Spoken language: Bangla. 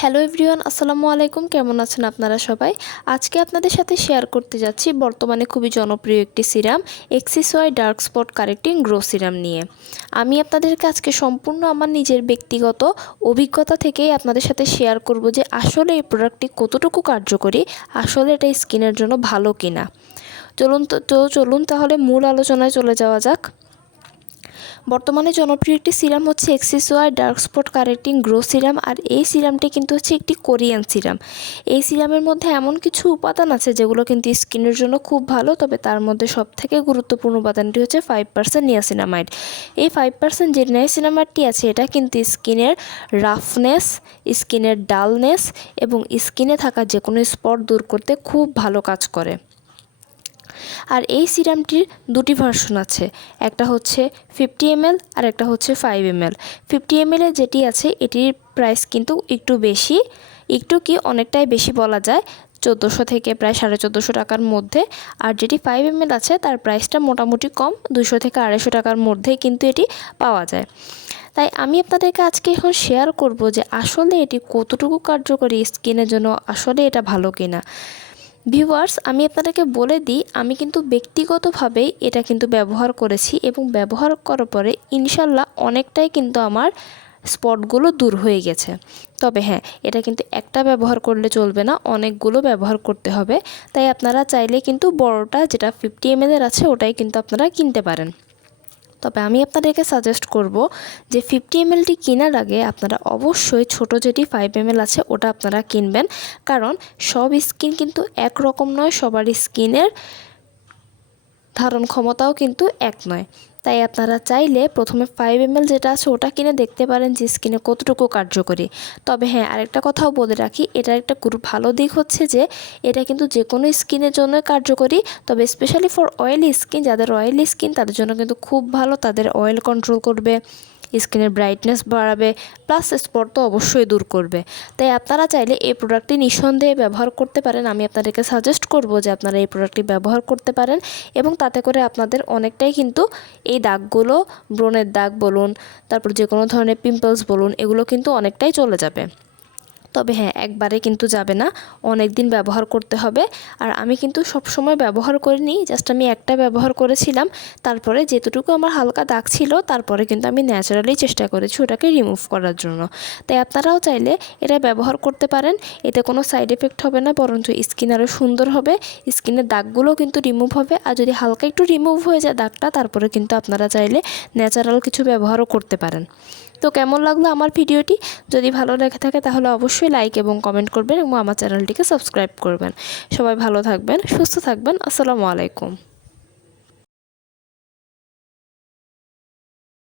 হ্যালো এভরিওয়ান, আসসালামু আলাইকুম। কেমন আছেন আপনারা সবাই? আজকে আপনাদের সাথে শেয়ার করতে যাচ্ছি বর্তমানে খুবই জনপ্রিয় একটি serum Axis Y dark spot correcting glow serum নিয়ে। আমি আপনাদেরকে আজকে সম্পূর্ণ আমার নিজের ব্যক্তিগত অভিজ্ঞতা থেকেই আপনাদের সাথে শেয়ার করব যে আসলে এই প্রোডাক্টটি কতটুকু কার্যকরী, আসলে এটা স্কিনের জন্য ভালো কিনা। চলুন তাহলে মূল আলোচনায় চলে যাওয়া যাক। বর্তমানে জনপ্রিয় একটি সিরাম হচ্ছে Axis Y dark spot correcting glow serum. আর এই সিরামটি কিন্তু হচ্ছে একটি কোরিয়ান সিরাম। এই সিরামের মধ্যে এমন কিছু উপাদান আছে যেগুলো কিন্তু স্কিনের জন্য খুব ভালো, তবে তার মধ্যে সবথেকে গুরুত্বপূর্ণ উপাদানটি হচ্ছে 5% নিয়াসিনামাইড। এই 5% যে নিয়াসিনামাইডটি আছে এটা কিন্তু স্কিনের রাফনেস, স্কিনের ডালনেস এবং স্কিনে থাকা যে কোনো স্পট দূর করতে খুব ভালো কাজ করে। আর এই সিরামটির দুটি ভার্সন আছে, একটা হচ্ছে 50 ml আর একটা হচ্ছে 5 ml। 50 ml যেটি আছে এটির প্রাইস কিন্তু একটু বেশি, অনেকটাই বেশি বলা যায়, 1400 থেকে প্রায় 1450 টাকার মধ্যে। আর যেটি 5 ml আছে তার প্রাইসটা মোটামুটি কম, 200 থেকে 250 টাকার মধ্যেই কিন্তু এটি পাওয়া যায়। তাই আমি আপনাদেরকে আজকে এখন শেয়ার করব যে আসলে এটি কতটুকু কার্যকরী স্কিনের জন্য, আসলে এটা ভালো কিনা। ভিউয়ার্স, আমি আপনাদেরকে বলে দিই, আমি কিন্তু ব্যক্তিগতভাবে এটা কিন্তু ব্যবহার করেছি এবং ব্যবহার করার পরে ইনশাল্লাহ অনেকটাই কিন্তু আমার স্পটগুলো দূর হয়ে গেছে। তবে হ্যাঁ, এটা কিন্তু একটা ব্যবহার করলে চলবে না, অনেকগুলো ব্যবহার করতে হবে। তাই আপনারা চাইলে কিন্তু বড়টা যেটা 50 ml আছে ওটাই কিন্তু আপনারা কিনতে পারেন। তবে আমি আপনাদেরকে সাজেস্ট করব যে 50 mlটি কেনার আগে আপনারা অবশ্যই ছোট যেটি 5 ml আছে ওটা আপনারা কিনবেন, কারণ সব স্কিন কিন্তু একরকম নয়, সবার স্কিনের ধারণ ক্ষমতাও কিন্তু এক নয়। তাই আপনারা চাইলে প্রথমে 5 ml যেটা আছে ওটা কিনে দেখতে পারেন যে স্কিনে কতটুকু কার্যকরী। তবে হ্যাঁ, আরেকটা কথাও বলে রাখি, এটার একটা ভালো দিক হচ্ছে যে এটা কিন্তু যে কোনো স্কিনের জন্য কার্যকরী, তবে স্পেশালি ফর অয়েলি স্কিন, যাদের অয়েলি স্কিন তাদের জন্য কিন্তু খুব ভালো, তাদের অয়েল কন্ট্রোল করবে, স্কিনের ব্রাইটনেস বাড়াবে, প্লাস স্পট তো অবশ্যই দূর করবে। তাই আপনারা চাইলে এই প্রোডাক্টটি নিঃসন্দেহে ব্যবহার করতে পারেন। আমি আপনাদেরকে সাজেস্ট করব যে আপনারা এই প্রোডাক্টটি ব্যবহার করতে পারেন এবং তাতে করে আপনাদের অনেকটাই কিন্তু এই দাগগুলো, ব্রণের দাগ বলুন, তারপর যে কোনো ধরনের পিম্পলস বলুন, এগুলো কিন্তু অনেকটাই চলে যাবে। তবে হ্যাঁ, একবারে কিন্তু যাবে না, অনেক দিন ব্যবহার করতে হবে। আর আমি কিন্তু সব সময় ব্যবহার করিনি, জাস্ট আমি একটা ব্যবহার করেছিলাম, তারপরে যেতটুকু আমার হালকা দাগ ছিল তারপরে কিন্তু আমি ন্যাচারালি চেষ্টা করেছি ওটাকে রিমুভ করার জন্য। তাই আপনারাও চাইলে এটা ব্যবহার করতে পারেন, এতে কোনো সাইড এফেক্ট হবে না, বরঞ্চ স্কিন আরও সুন্দর হবে, স্কিনের দাগগুলোও কিন্তু রিমুভ হবে। আর যদি হালকা একটু রিমুভ হয়ে যায় দাগটা, তারপরে কিন্তু আপনারা চাইলে ন্যাচারাল কিছু ব্যবহারও করতে পারেন। তো কেমন লাগলো আমার ভিডিওটি? যদি ভালো লেগে থাকে তাহলে অবশ্যই লাইক এবং কমেন্ট করবেন এবং আমার চ্যানেলটিকে সাবস্ক্রাইব করবেন। সবাই ভালো থাকবেন, সুস্থ থাকবেন। আসসালামু আলাইকুম।